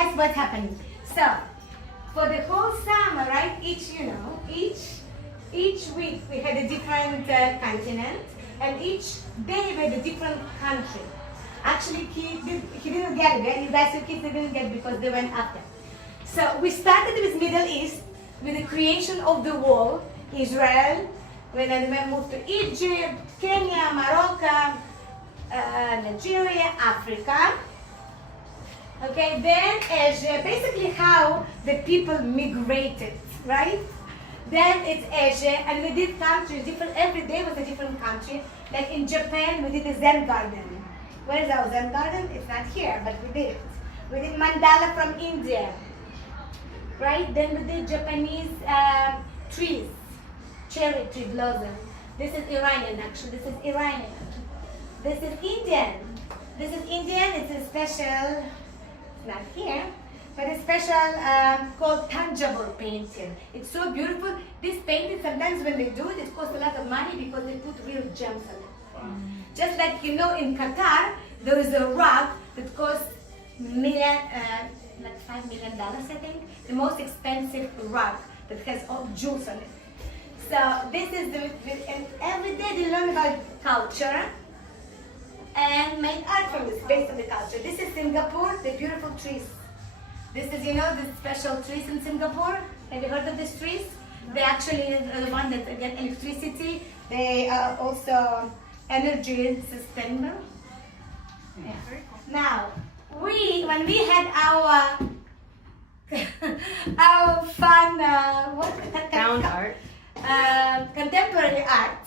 guys what's happening. So, for the whole summer, right? Each week we had a different continent, and each day we had a different country. Actually, he didn't get it. You guys, your kids didn't get it because they went after. So we started with Middle East, with the creation of the wall, Israel. Then we moved to Egypt, Kenya, Morocco, Nigeria, Africa. Okay, then Asia, basically how the people migrated, right? Then it's Asia, and we did countries, different, every day was a different country. Like in Japan, we did a Zen garden. Where is our Zen garden? It's not here, but we did it. We did mandala from India, right? Then we did Japanese trees, cherry tree blossom. This is Iranian, actually. This is Iranian. This is Indian. This is Indian. It's a special. Not here, but a special called tangible painting. It's so beautiful. This painting, sometimes when they do it, it costs a lot of money because they put real gems on it. Wow. Just like in Qatar, there is a rug that costs like $5 million, I think. The most expensive rug that has all jewels on it. So this is and every day they learn about culture and make art from this, based on the culture. This is Singapore, the beautiful trees. This is, the special trees in Singapore. Have you heard of these trees? They actually are the one that get electricity. They are also energy sustainable. Yeah. Now, when we had our our fun Found art. Contemporary art.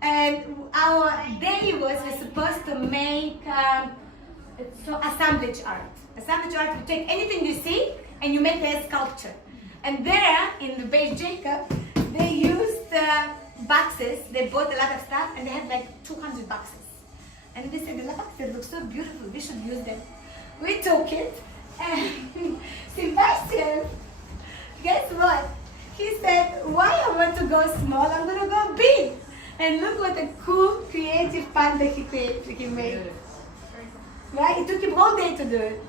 And our day was we're supposed to make assemblage art. Assemblage art, you take anything you see and you make a sculpture. And there in the Beige Jacob, they used boxes. They bought a lot of stuff and they had like 200 boxes. And they said, the boxes look so beautiful, we should use them. We took it and Sebastian, guess what? He said, why I want to go small, I'm going to go big. And look what a cool, creative panda he made. Right? It took him all day to do it.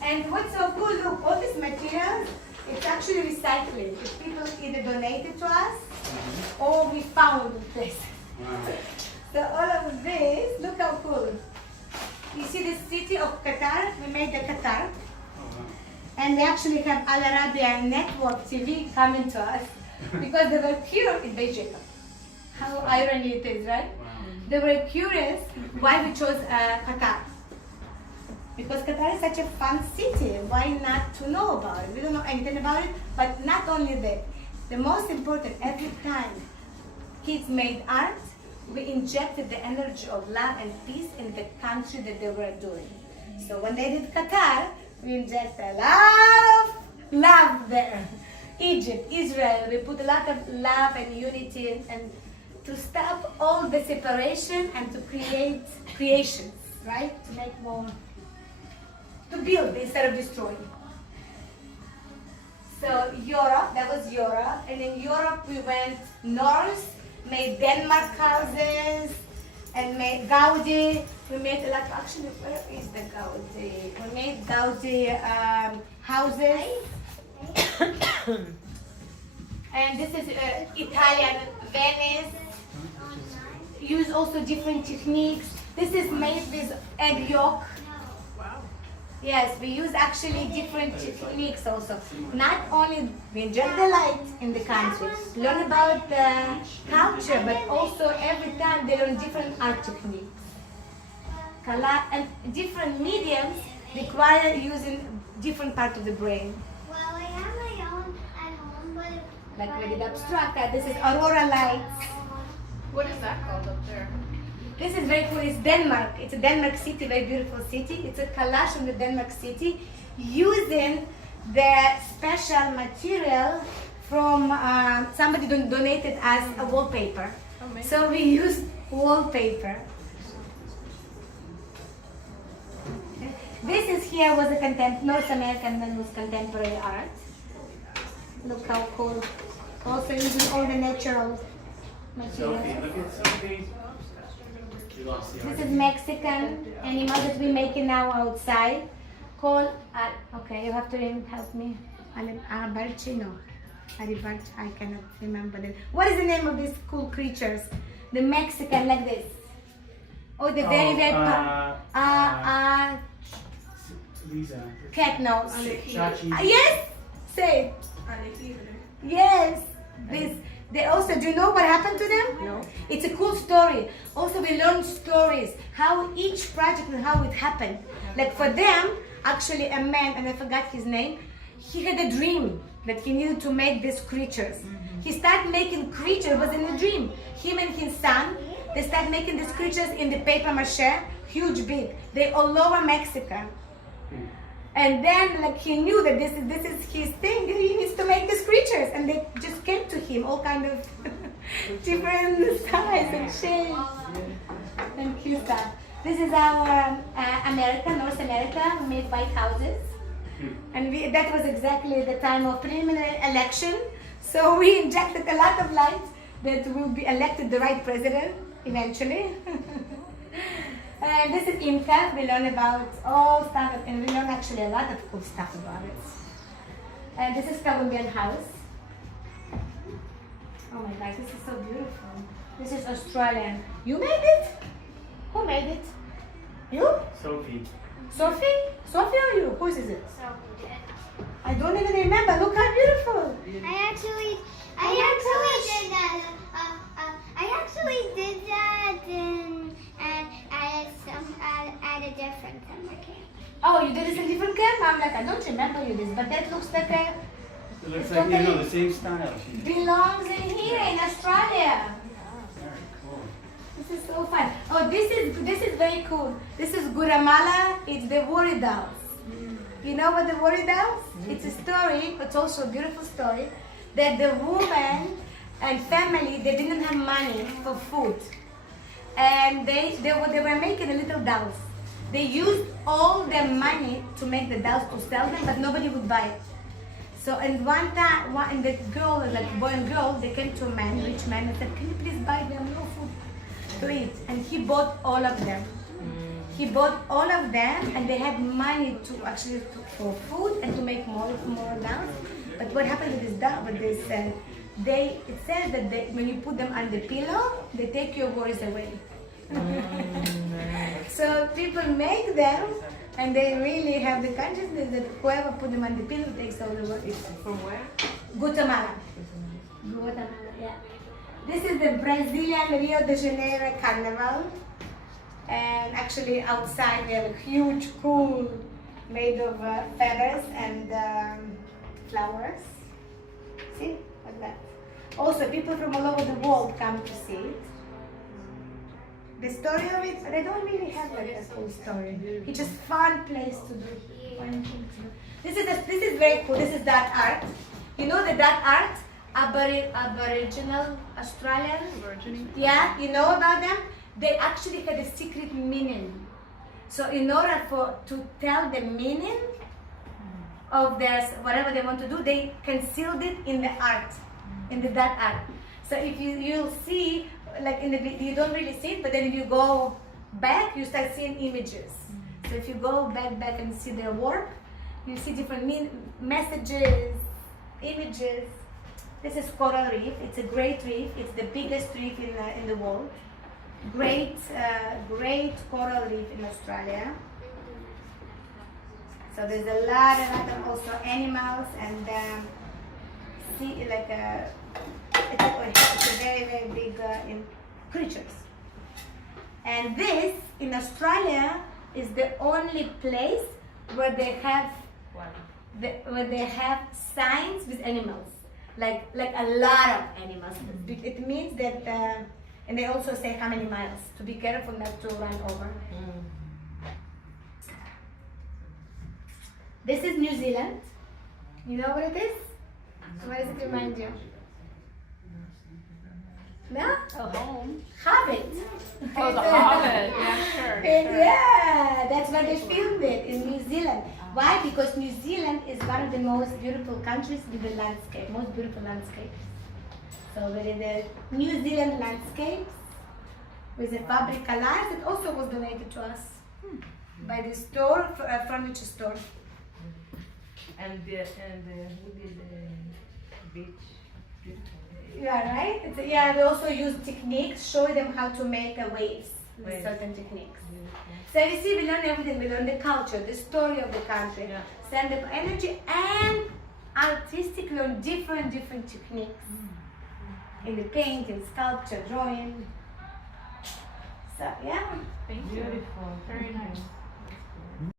And what's so cool, look, all these materials, it's actually recycling. If people either donate it to us, or we found in places. So all of this, look how cool. You see the city of Qatar? We made the Qatar. And we actually have Al Arabiya Network TV coming to us. Because they were curious in Beige Jacob. How irony it is, right? Wow. They were curious why we chose Qatar. Because Qatar is such a fun city. Why not to know about it? We don't know anything about it, but not only that. The most important, every time kids made art, we injected the energy of love and peace in the country that they were doing. So when they did Qatar, we injected a lot of love there. Egypt, Israel, we put a lot of love and unity and to stop all the separation and to create creations, right? To make more, to build instead of destroying. So Europe, that was Europe. And in Europe we went north, made Denmark houses, and made Gaudi. We made a lot of, actually, where is the Gaudi? We made Gaudi houses. And this is Italian Venice. Use also different techniques. This is made with egg yolk. Wow. Yes, we use actually different techniques also. Not only we inject the light in the country, learn about the culture, but also every time they learn different art techniques. And different mediums require using different part of the brain. Well, I have my own at home, but Like we did abstract. This is aurora lights. What is that called up there? This is very cool. It's Denmark. It's a Denmark city, very beautiful city. It's a collage from the Denmark city using the special material from somebody donated as a wallpaper. Amazing. So we used wallpaper. This is here was a North American one was contemporary art. Look how cool. Also using all the natural materials. Sophie, look at Sophie. This is Mexican animal that we make now outside. Called, okay, you have to help me. Arabarchino. Arabarch, I cannot remember it. What is the name of these cool creatures? The Mexican, like this. Oh, the very, very cat nose. Yes, say it. Yes, this. They also, do you know what happened to them? No. It's a cool story. Also, we learn stories, how each project and how it happened. Like for them, actually a man, and I forgot his name, he had a dream that he needed to make these creatures. He started making creatures, it was in a dream. Him and his son, they started making these creatures in the paper mache, huge, big. They all over Mexico. And then, like, he knew that this is his thing. He needs to make these creatures, and they just came to him, all kind of different size and shapes and cute stuff. This is our North America, we made white houses, and that was exactly the time of preliminary election. So we injected a lot of light that will be elected the right president eventually. This is Inca. We learn about all stuff, and we learn actually a lot of cool stuff about it. And this is Colombian house. Oh my God, this is so beautiful. This is Australian. You made it? Who made it? You? Sophie. Sophie? Sophie or you? Whose is it? So we did. I don't even remember. Look how beautiful. I actually did that at a different summer camp. Oh, you did this in different camp? I'm like, I don't remember you this, but that looks like a It looks like, you know, the same style. belongs in here in Australia. Very cool. This is so fun. Oh, this is very cool. This is Guatemala. It's the worry dolls. You know what the worry dolls? It's a story. It's also a beautiful story that the woman and family, they didn't have money for food, and they were making a little dolls. They used all their money to make the dolls to sell them, but nobody would buy it. So, and one time, and the girl, like boy and girl, they came to a man, rich man, and said, "Can you please buy them no food to eat?" And he bought all of them. He bought all of them, and they had money to actually for food and to make more dolls. But what happened with this doll? With this, it says that when you put them on the pillow, they take your worries away. So people make them, and they really have the consciousness that whoever put them on the pillow takes all the worries. From where? Guatemala. Yeah. This is the Brazilian Rio de Janeiro Carnival. And actually outside we have a huge pool made of feathers and flowers. See, like that. Also, people from all over the world come to see it. The story of it, they don't really have like a full story. It's just fun place to do. Fun thing to do. This is very cool. This is that art. You know the that art? Aboriginal Australian. Yeah, you know about them? They actually had a secret meaning. So in order to tell the meaning of their whatever they want to do, they concealed it in the art, in the that art. So if you'll see, like in the you don't really see it, but then if you go back, you start seeing images. So if you go back and see their work, you see different messages, images. This is coral reef. It's a great reef. It's the biggest reef in the world. Great coral reef in Australia. So there's a lot of also animals and it's a very big creatures. And this in Australia is the only place where they have signs with animals, like a lot of animals. It means that. And they also say how many miles, to be careful not to run over. This is New Zealand. You know what it is? What does it remind you? No? A home. Hobbit. Oh, the Hobbit. Yeah, sure. Yeah, that's where they filmed it, in New Zealand. Why? Because New Zealand is one of the most beautiful countries with the landscape, most beautiful landscapes. So where the New Zealand landscapes, with the fabric alive that also was donated to us by the store, furniture store. And we did beach. Yeah, right? Yeah, we also use techniques, show them how to make waves with Waves. certain techniques. So you see, we learn everything. We learn the culture, the story of the country, Yeah. stand-up energy, and artistic learn different techniques in the painting, sculpture, drawing. So yeah. Thank you. Beautiful. Very nice.